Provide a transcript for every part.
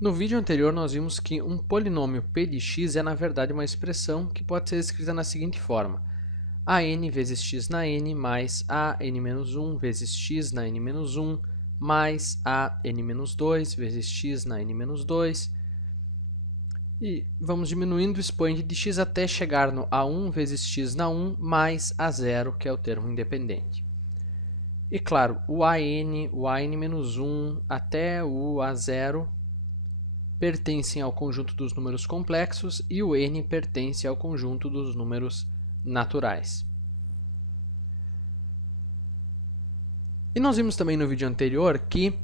No vídeo anterior, nós vimos que um polinômio p de x é, na verdade, uma expressão que pode ser escrita na seguinte forma: an vezes x na n mais an-1 vezes x na n-1 mais an-2 vezes x na n-2. E vamos diminuindo o expoente de x até chegar no a1 vezes x na 1 mais a0, que é o termo independente. E claro, o an-1 até o a0 pertencem ao conjunto dos números complexos e o n pertence ao conjunto dos números naturais. E nós vimos também no vídeo anterior que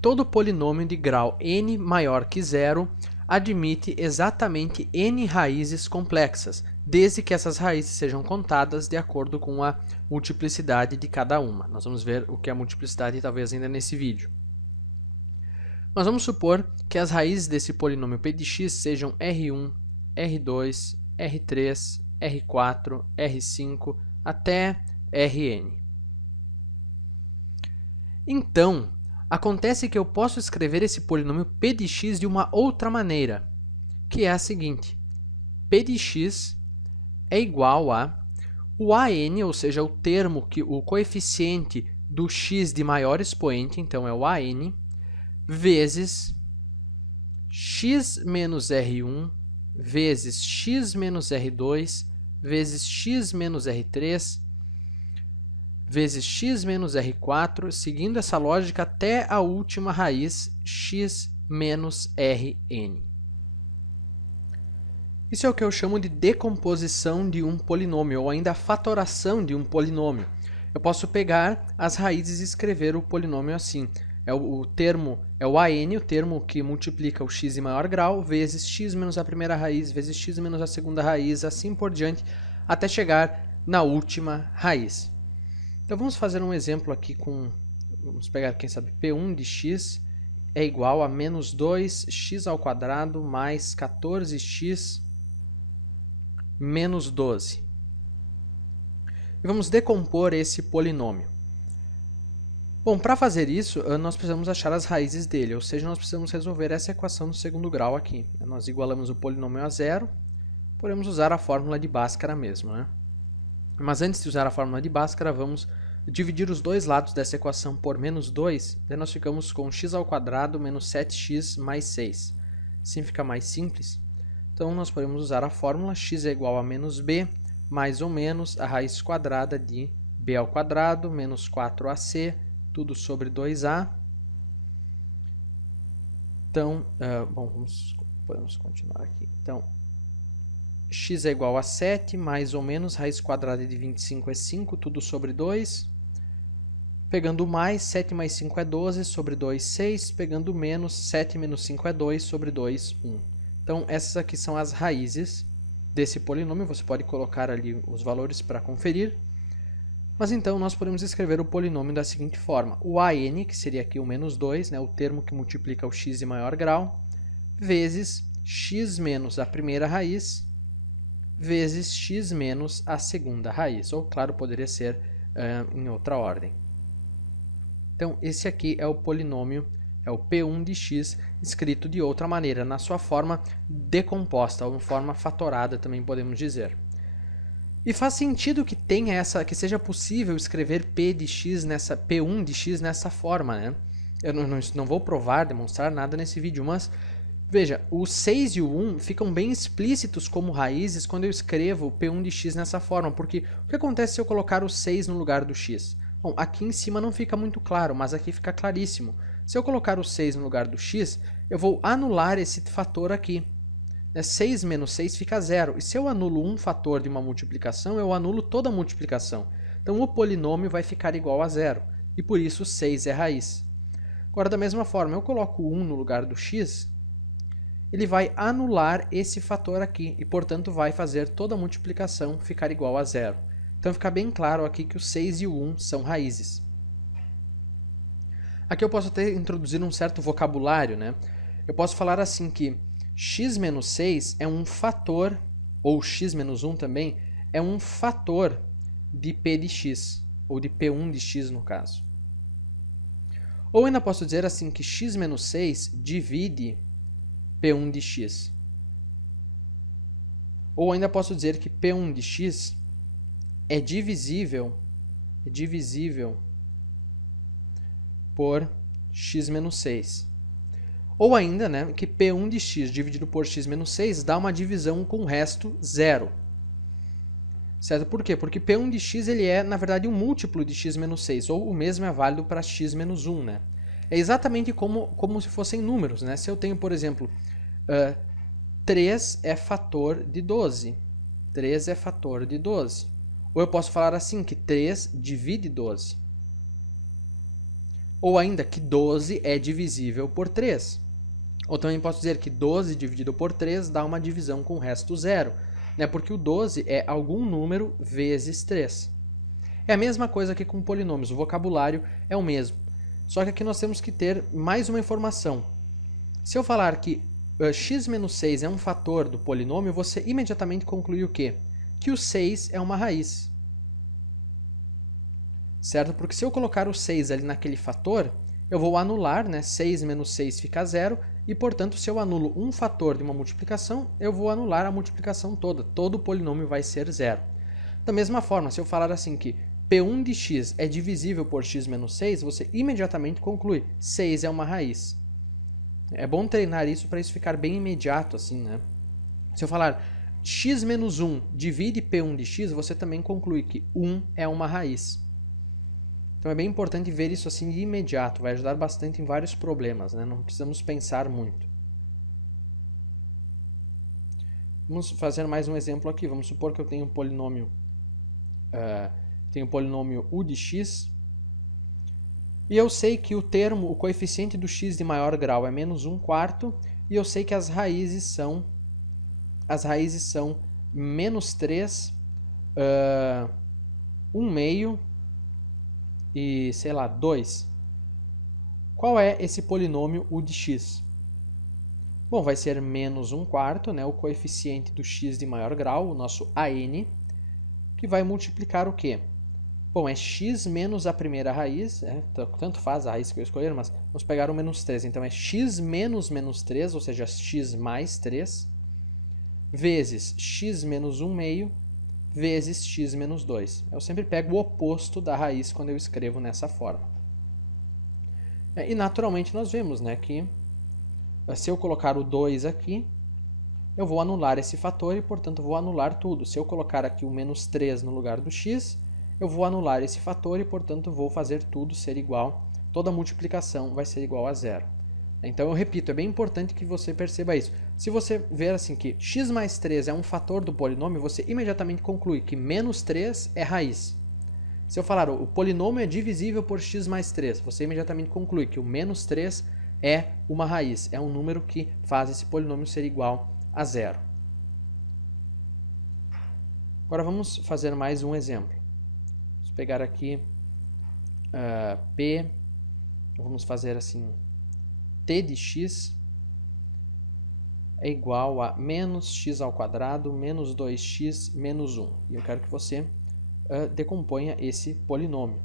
todo polinômio de grau n maior que zero admite exatamente n raízes complexas, desde que essas raízes sejam contadas de acordo com a multiplicidade de cada uma. Nós vamos ver o que é a multiplicidade talvez ainda nesse vídeo. Nós vamos supor que as raízes desse polinômio p de x sejam R1, R2, R3, R4, R5 até Rn. Então, acontece que eu posso escrever esse polinômio p de x de uma outra maneira, que é a seguinte: p de x é igual a o an, ou seja, o termo, o coeficiente do x de maior expoente, então é o an, vezes x menos R1 vezes x menos R2 vezes x menos R3 vezes x menos R4, seguindo essa lógica até a última raiz, x menos Rn. Isso é o que eu chamo de decomposição de um polinômio, ou ainda a fatoração de um polinômio. Eu posso pegar as raízes e escrever o polinômio assim. É o an, o termo que multiplica o x de maior grau, vezes x menos a primeira raiz, vezes x menos a segunda raiz, assim por diante, até chegar na última raiz. Então vamos fazer um exemplo aqui vamos pegar, quem sabe, p1 de x é igual a menos 2x ao quadrado mais 14x menos 12. E vamos decompor esse polinômio. Bom, para fazer isso, nós precisamos achar as raízes dele, ou seja, nós precisamos resolver essa equação do segundo grau aqui. Nós igualamos o polinômio a zero, podemos usar a fórmula de Bhaskara mesmo, né? Mas antes de usar a fórmula de Bhaskara, vamos dividir os dois lados dessa equação por menos 2, daí nós ficamos com x ao quadrado menos 7x mais 6. Assim fica mais simples. Então, nós podemos usar a fórmula x é igual a menos b, mais ou menos a raiz quadrada de b ao quadrado menos 4ac, tudo sobre 2a. Então, bom, podemos continuar aqui. Então, x é igual a 7, mais ou menos, raiz quadrada de 25 é 5, tudo sobre 2. Pegando mais, 7 mais 5 é 12, sobre 2, 6. Pegando menos, 7 menos 5 é 2, sobre 2, 1. Então, essas aqui são as raízes desse polinômio. Você pode colocar ali os valores para conferir. Mas então, nós podemos escrever o polinômio da seguinte forma: o an, que seria aqui o menos 2, né, o termo que multiplica o x de maior grau, vezes x menos a primeira raiz, vezes x menos a segunda raiz. Ou, claro, poderia ser em outra ordem. Então, esse aqui é o polinômio, é o p1 de x, escrito de outra maneira, na sua forma decomposta, ou em forma fatorada, também podemos dizer. E faz sentido que que seja possível escrever p1 de x nessa forma, né? Eu não vou provar, demonstrar nada nesse vídeo, mas veja, o 6 e o 1 ficam bem explícitos como raízes quando eu escrevo o p1 de x nessa forma, porque o que acontece se eu colocar o 6 no lugar do x? Bom, aqui em cima não fica muito claro, mas aqui fica claríssimo. Se eu colocar o 6 no lugar do x, eu vou anular esse fator aqui. 6 menos 6 fica 0. E se eu anulo um fator de uma multiplicação, eu anulo toda a multiplicação. Então, o polinômio vai ficar igual a 0. E por isso, 6 é raiz. Agora, da mesma forma, eu coloco 1 no lugar do x, ele vai anular esse fator aqui. E, portanto, vai fazer toda a multiplicação ficar igual a 0. Então, fica bem claro aqui que o 6 e o 1 são raízes. Aqui eu posso até introduzir um certo vocabulário, né? Eu posso falar assim que x menos 6 é um fator, ou x menos 1 também, é um fator de p de x, ou de p1 de x no caso. Ou ainda posso dizer assim que x menos 6 divide P1 de x. Ou ainda posso dizer que P1 de x é divisível por x menos 6. Ou ainda, né, que P1 de x dividido por x menos 6 dá uma divisão com o resto zero. Certo? Por quê? Porque P1 de x ele é, na verdade, um múltiplo de x menos 6, ou o mesmo é válido para x menos 1. Né? É exatamente como se fossem números. Né? Se eu tenho, por exemplo, 3 é fator de 12. 3 é fator de 12. Ou eu posso falar assim, que 3 divide 12. Ou ainda que 12 é divisível por 3. Ou também posso dizer que 12 dividido por 3 dá uma divisão com o resto zero. Né? Porque o 12 é algum número vezes 3. É a mesma coisa que com polinômios, o vocabulário é o mesmo. Só que aqui nós temos que ter mais uma informação. Se eu falar que x menos 6 é um fator do polinômio, você imediatamente conclui o quê? Que o 6 é uma raiz. Certo? Porque se eu colocar o 6 ali naquele fator, eu vou anular, né? 6 menos 6 fica zero, e portanto, se eu anulo um fator de uma multiplicação, eu vou anular a multiplicação toda. Todo o polinômio vai ser zero. Da mesma forma, se eu falar assim que P1 de x é divisível por x menos 6, você imediatamente conclui, 6 é uma raiz. É bom treinar isso para isso ficar bem imediato, assim, né? Se eu falar x menos 1 divide P1 de x, você também conclui que 1 é uma raiz. Então é bem importante ver isso assim de imediato, vai ajudar bastante em vários problemas, né? Não precisamos pensar muito. Vamos fazer mais um exemplo aqui. Vamos supor que eu tenho um polinômio, u de x, e eu sei que o coeficiente do x de maior grau é menos 1/4, e eu sei que as raízes são menos 3, 1/2 e, sei lá, 2. Qual é esse polinômio u de x? Bom, vai ser menos 1/4, né, o coeficiente do x de maior grau, o nosso AN, que vai multiplicar o quê? Bom, é x menos a primeira raiz, tanto faz a raiz que eu escolher, mas vamos pegar o menos 3. Então é x menos menos 3, ou seja, x mais 3, vezes x menos 1/2, vezes x menos 2. Eu sempre pego o oposto da raiz quando eu escrevo nessa forma. E naturalmente nós vemos, né, que se eu colocar o 2 aqui, eu vou anular esse fator e, portanto, vou anular tudo. Se eu colocar aqui o menos 3 no lugar do x, eu vou anular esse fator e, portanto, vou fazer tudo ser igual. Toda multiplicação vai ser igual a zero. Então, eu repito, é bem importante que você perceba isso. Se você ver assim que x mais 3 é um fator do polinômio, você imediatamente conclui que menos 3 é raiz. Se eu falar o polinômio é divisível por x mais 3, você imediatamente conclui que o menos 3 é uma raiz, é um número que faz esse polinômio ser igual a zero. Agora vamos fazer mais um exemplo. Vamos pegar aqui P, vamos fazer assim, t de x é igual a menos x ao quadrado menos 2x menos 1. E eu quero que você decomponha esse polinômio.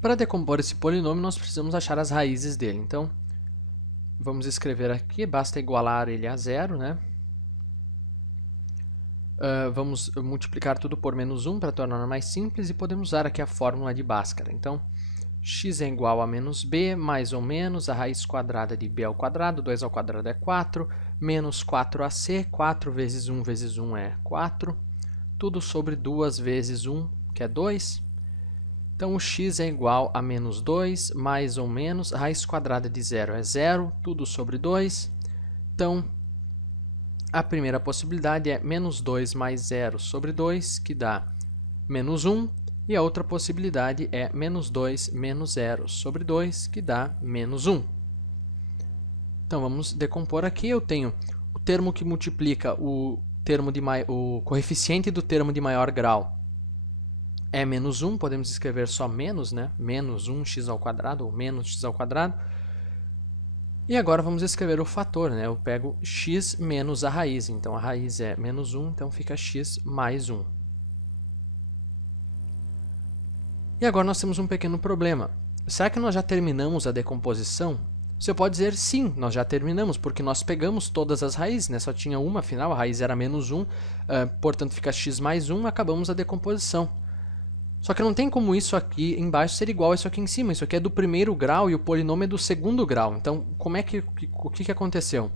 Para decompor esse polinômio, nós precisamos achar as raízes dele. Então, vamos escrever aqui, basta igualar ele a zero, né? Vamos multiplicar tudo por menos 1 para tornar mais simples e podemos usar aqui a fórmula de Bhaskara. Então, x é igual a menos b, mais ou menos a raiz quadrada de b ao quadrado, 2 ao quadrado é 4, menos 4ac, 4 vezes 1 é 4, tudo sobre 2 vezes 1, que é 2. Então, o x é igual a menos 2, mais ou menos, a raiz quadrada de 0 é 0, tudo sobre 2. Então, a primeira possibilidade é menos 2 mais 0 sobre 2, que dá menos 1. E a outra possibilidade é menos 2 menos 0 sobre 2, que dá menos 1. Então, vamos decompor aqui. Eu tenho o termo que multiplica o coeficiente do termo de maior grau é menos 1, podemos escrever só menos, né? Menos 1x ao quadrado, ou menos x ao quadrado. E agora vamos escrever o fator, né? Eu pego x menos a raiz, então a raiz é menos 1, então fica x mais 1. E agora nós temos um pequeno problema. Será que nós já terminamos a decomposição? Você pode dizer sim, nós já terminamos, porque nós pegamos todas as raízes, né? Só tinha uma, afinal, a raiz era menos 1, portanto fica x mais 1, acabamos a decomposição. Só que não tem como isso aqui embaixo ser igual a isso aqui em cima. Isso aqui é do primeiro grau e o polinômio é do segundo grau. Então, o que aconteceu?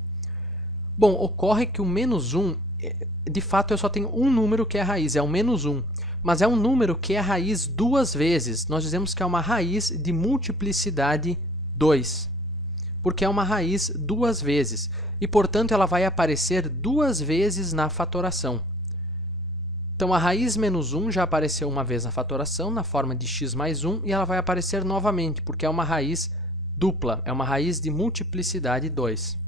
Bom, ocorre que o menos 1, de fato eu só tenho um número que é a raiz, é o menos 1. Mas é um número que é a raiz duas vezes. Nós dizemos que é uma raiz de multiplicidade 2. Porque é uma raiz duas vezes. E, portanto, ela vai aparecer duas vezes na fatoração. Então, a raiz menos 1 já apareceu uma vez na fatoração, na forma de x mais 1, e ela vai aparecer novamente, porque é uma raiz dupla, é uma raiz de multiplicidade 2.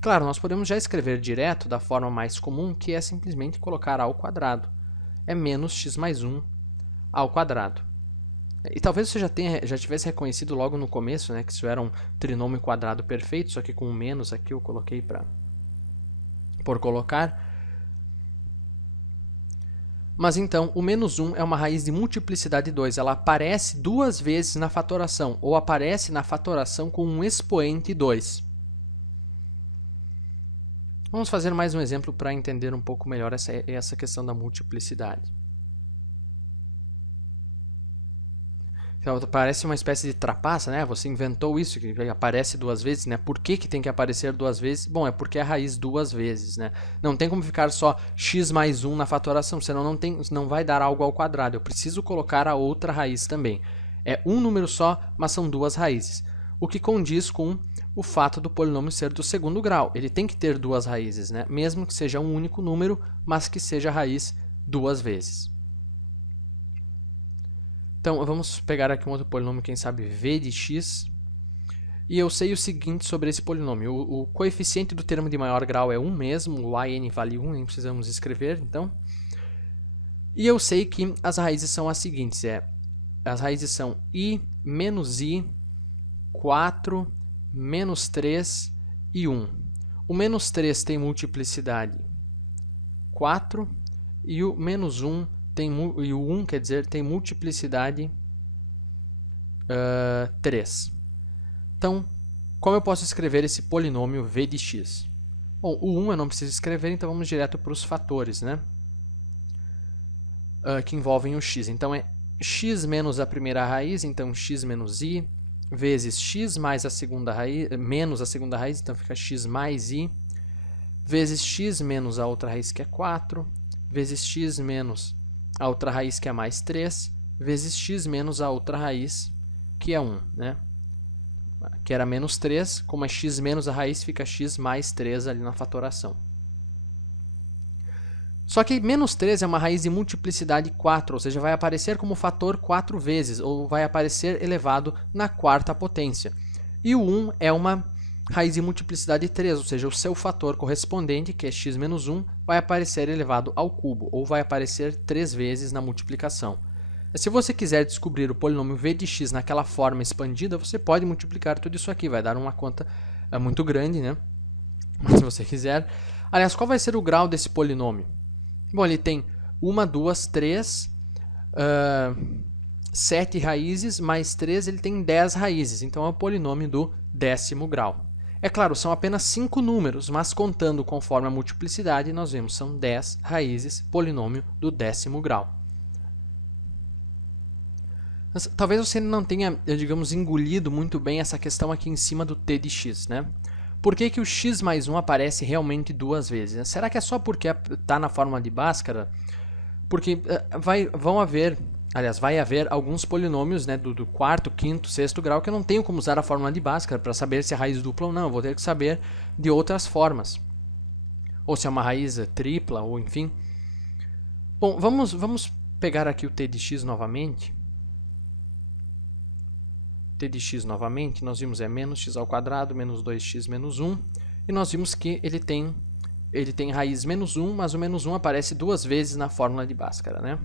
Claro, nós podemos já escrever direto da forma mais comum, que é simplesmente colocar a ao quadrado. É menos x mais 1 ao quadrado. E talvez você já tivesse reconhecido logo no começo, né, que isso era um trinômio quadrado perfeito, só que com o menos aqui eu coloquei por colocar. Mas então, o menos 1 é uma raiz de multiplicidade 2. Ela aparece duas vezes na fatoração, ou aparece na fatoração com um expoente 2. Vamos fazer mais um exemplo para entender um pouco melhor essa questão da multiplicidade. Então, parece uma espécie de trapaça, né? Você inventou isso, que aparece duas vezes, né? Por que tem que aparecer duas vezes? Bom, é porque é a raiz duas vezes, né? Não tem como ficar só x mais 1 na fatoração, senão não vai dar algo ao quadrado. Eu preciso colocar a outra raiz também. É um número só, mas são duas raízes. O que condiz com o fato do polinômio ser do segundo grau. Ele tem que ter duas raízes, né? Mesmo que seja um único número, mas que seja a raiz duas vezes. Então, vamos pegar aqui um outro polinômio, quem sabe v de x. E eu sei o seguinte sobre esse polinômio. O coeficiente do termo de maior grau é 1 mesmo, o n vale 1, nem precisamos escrever, então. E eu sei que as raízes são as seguintes. As raízes são i, menos i, 4, menos 3 e 1. O menos 3 tem multiplicidade 4 e o menos 1 e o 1, quer dizer, tem multiplicidade 3. Então, como eu posso escrever esse polinômio v de x? Bom, o 1 eu não preciso escrever, então vamos direto para os fatores, né? Que envolvem o x. Então, é x menos a primeira raiz, então x menos i, vezes x mais a segunda raiz, menos a segunda raiz, então fica x mais i, vezes x menos a outra raiz, que é 4, vezes x menos a outra raiz, que é mais 3, vezes x menos a outra raiz, que é 1, né? Que era menos 3, como é x menos a raiz, fica x mais 3 ali na fatoração. Só que menos 3 é uma raiz de multiplicidade 4, ou seja, vai aparecer como fator 4 vezes, ou vai aparecer elevado na quarta potência. E o 1 é uma raiz de multiplicidade 3, ou seja, o seu fator correspondente, que é x menos 1, vai aparecer elevado ao cubo, ou vai aparecer 3 vezes na multiplicação. Se você quiser descobrir o polinômio v de x naquela forma expandida, você pode multiplicar tudo isso aqui, vai dar uma conta muito grande, né? Mas se você quiser. Aliás, qual vai ser o grau desse polinômio? Bom, ele tem 1, 2, 3, 7 raízes, mais 3, ele tem 10 raízes, então é o polinômio do 10º grau. É claro, são apenas 5 números, mas contando conforme a multiplicidade, nós vemos são 10 raízes, polinômio do 10º grau. Mas, talvez você não tenha, digamos, engolido muito bem essa questão aqui em cima do t de x, né? Por que o x mais 1 aparece realmente duas vezes? Será que é só porque está na forma de Bhaskara? Porque vai haver alguns polinômios, né, do quarto, quinto, sexto grau que eu não tenho como usar a fórmula de Bhaskara para saber se é raiz dupla ou não. Eu vou ter que saber de outras formas. Ou se é uma raiz tripla, ou enfim. Bom, vamos pegar aqui o t de x novamente. T de x novamente, nós vimos menos x ao quadrado, menos 2x menos 1. E nós vimos que ele tem raiz menos 1, mas o menos 1 aparece duas vezes na fórmula de Bhaskara, né?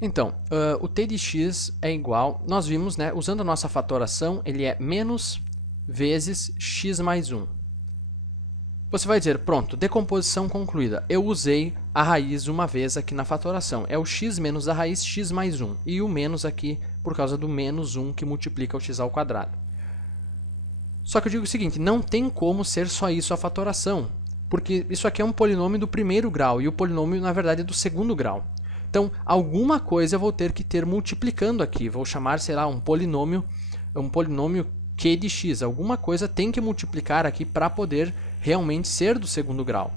Então, o t de x é igual, nós vimos, né, usando a nossa fatoração, ele é menos vezes x mais 1. Você vai dizer, pronto, decomposição concluída. Eu usei a raiz uma vez aqui na fatoração. É o x menos a raiz x mais 1. E o menos aqui por causa do menos 1 que multiplica o x ao quadrado. Só que eu digo o seguinte, não tem como ser só isso a fatoração, porque isso aqui é um polinômio do primeiro grau e o polinômio, na verdade, é do segundo grau. Então, alguma coisa eu vou ter que ter multiplicando aqui, vou chamar, sei lá, um polinômio q de x. Alguma coisa tem que multiplicar aqui para poder realmente ser do segundo grau.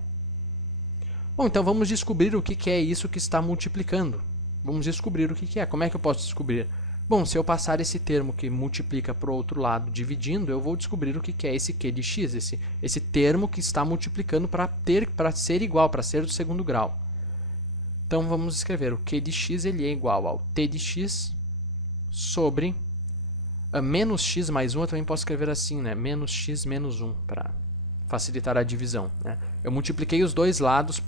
Bom, então vamos descobrir o que é isso que está multiplicando. Vamos descobrir o que é. Como é que eu posso descobrir? Bom, se eu passar esse termo que multiplica para o outro lado dividindo, eu vou descobrir o que é esse q de x, esse termo que está multiplicando para ser igual, para ser do segundo grau. Então vamos escrever o q de x, ele é igual ao t de x sobre menos x mais 1, eu também posso escrever assim, né? Menos x menos 1, para facilitar a divisão, né? Eu multipliquei os dois lados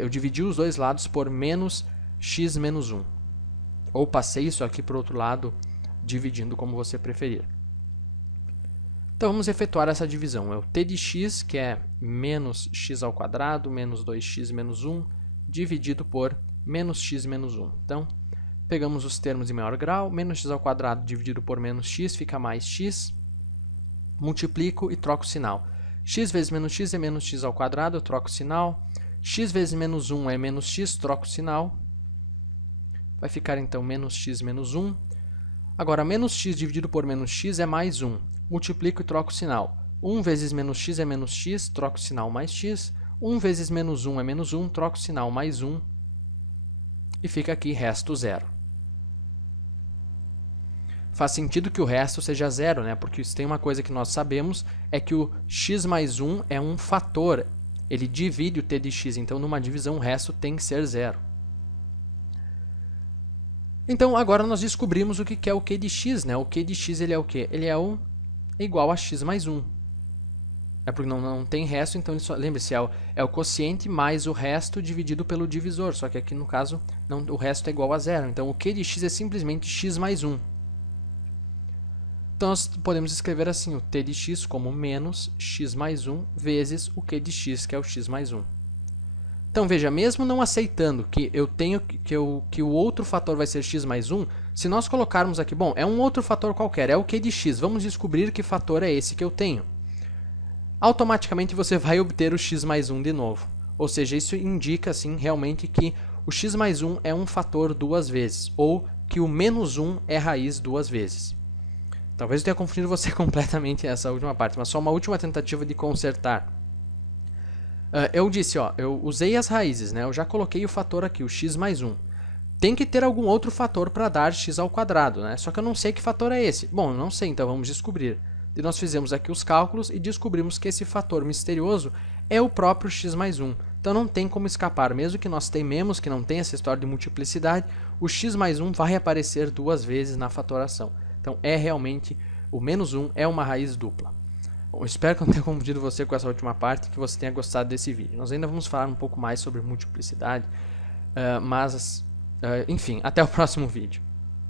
eu dividi os dois lados por menos x menos 1. Ou passei isso aqui para o outro lado, dividindo como você preferir. Então, vamos efetuar essa divisão. É o t de x, que é menos x ao quadrado, menos 2x menos 1, dividido por menos x menos 1. Então, pegamos os termos em maior grau, menos x ao quadrado dividido por menos x, fica mais x. Multiplico e troco o sinal. X vezes menos x é menos x ao quadrado, eu troco o sinal. X vezes menos 1 é menos x, troco o sinal. Vai ficar, então, menos x menos 1. Agora, menos x dividido por menos x é mais 1. Multiplico e troco o sinal. 1 vezes menos x é menos x, troco o sinal mais x. 1 vezes menos 1 é menos 1, troco o sinal mais 1. E fica aqui resto 0. Faz sentido que o resto seja 0, né? Porque se tem uma coisa que nós sabemos, é que o x mais 1 é um fator. Ele divide o t de x, então numa divisão o resto tem que ser 0. Então, agora nós descobrimos o que é o q de x, né? O q de x, ele é o quê? Ele é igual a x mais 1. É porque não tem resto, então lembre-se, é o quociente mais o resto dividido pelo divisor. Só que aqui, no caso, o resto é igual a 0. Então, o q de x é simplesmente x mais 1. Então, nós podemos escrever assim, o t de x como menos x mais 1 vezes o q de x, que é o x mais 1. Então, veja, mesmo não aceitando que que o outro fator vai ser x mais 1, se nós colocarmos aqui, bom, é um outro fator qualquer, é o q de x, vamos descobrir que fator é esse que eu tenho. Automaticamente você vai obter o x mais 1 de novo. Ou seja, isso indica, assim, realmente que o x mais 1 é um fator duas vezes, ou que o menos 1 é raiz duas vezes. Talvez eu tenha confundido você completamente essa última parte, mas só uma última tentativa de consertar. Eu disse, eu usei as raízes, né? Eu já coloquei o fator aqui, o x mais 1. Tem que ter algum outro fator para dar x ao quadrado, né? Só que eu não sei que fator é esse. Bom, eu não sei, então vamos descobrir. E nós fizemos aqui os cálculos e descobrimos que esse fator misterioso é o próprio x mais 1. Então não tem como escapar, mesmo que nós tememos que não tenha essa história de multiplicidade, o x mais 1 vai aparecer duas vezes na fatoração. Então é realmente, o menos 1 é uma raiz dupla. Bom, espero que eu não tenha confundido você com essa última parte, que você tenha gostado desse vídeo. Nós ainda vamos falar um pouco mais sobre multiplicidade, enfim, até o próximo vídeo.